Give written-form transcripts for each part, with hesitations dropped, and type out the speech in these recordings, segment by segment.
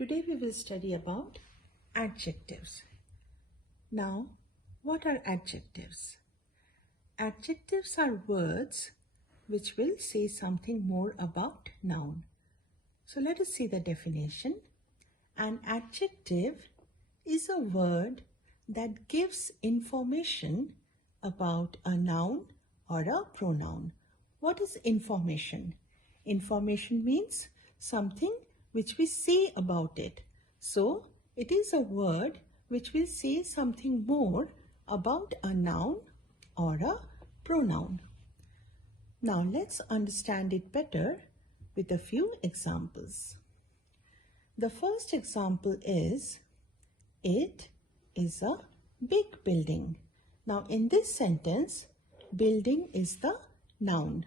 Today we will study about adjectives. Now, what are adjectives? Adjectives are words which will say something more about noun. So let us see the definition. An adjective is a word that gives information about a noun or a pronoun. What is information? Information means something which we say about it. So, it is a word which will say something more about a noun or a pronoun. Now, let's understand it better with a few examples. The first example is, it is a big building. Now, in this sentence, building is the noun.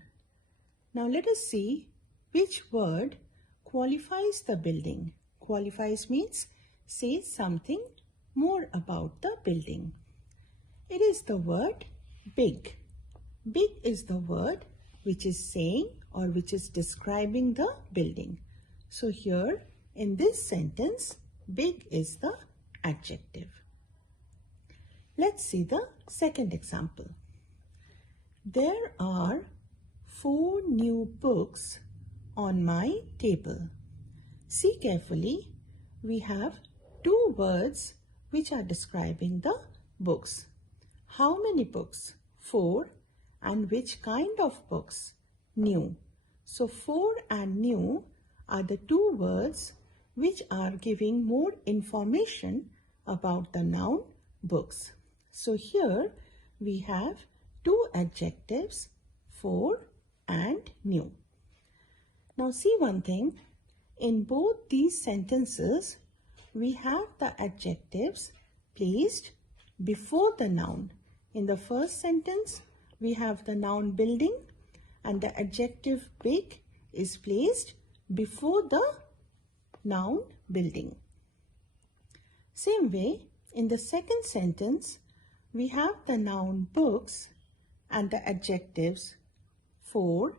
Now, let us see which word qualifies the building. Qualifies means says something more about the building. It is the word big. Big is the word which is saying or which is describing the building. So here in this sentence, big is the adjective. Let's see the second example. There are 4 new books on my table. See carefully, we have 2 words which are describing the books. How many books? 4. And which kind of books? New. So 4 and new are the 2 words which are giving more information about the noun books. So here we have 2 adjectives, 4 and new. Now see one thing, in both these sentences, we have the adjectives placed before the noun. In the first sentence, we have the noun building and the adjective big is placed before the noun building. Same way, in the second sentence, we have the noun books and the adjectives 4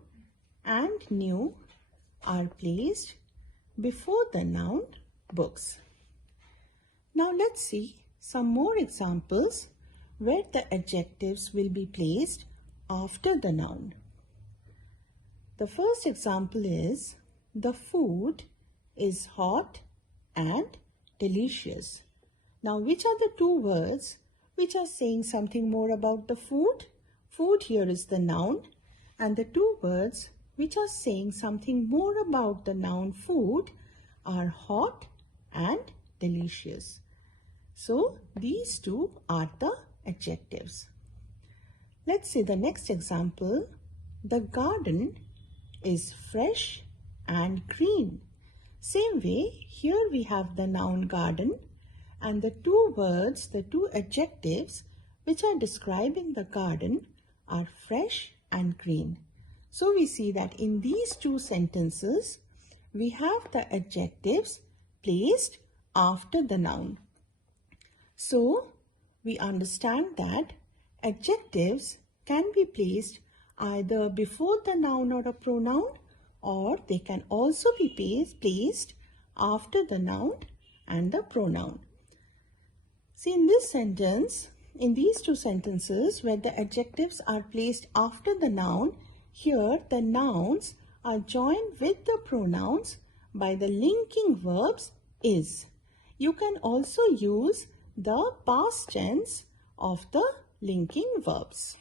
and new are placed before the noun books. Now let's see some more examples where the adjectives will be placed after the noun. The first example is, the food is hot and delicious. Now which are the 2 words which are saying something more about the food? Food here is the noun, and the 2 words which are saying something more about the noun food are hot and delicious. So these 2 are the adjectives. Let's see the next example. The garden is fresh and green. Same way, here we have the noun garden and the 2 words, the 2 adjectives which are describing the garden are fresh and green. So we see that in these 2 sentences, we have the adjectives placed after the noun. So we understand that adjectives can be placed either before the noun or a pronoun, or they can also be placed after the noun and the pronoun. See, in this sentence, in these 2 sentences where the adjectives are placed after the noun, here the nouns are joined with the pronouns by the linking verbs is. You can also use the past tense of the linking verbs.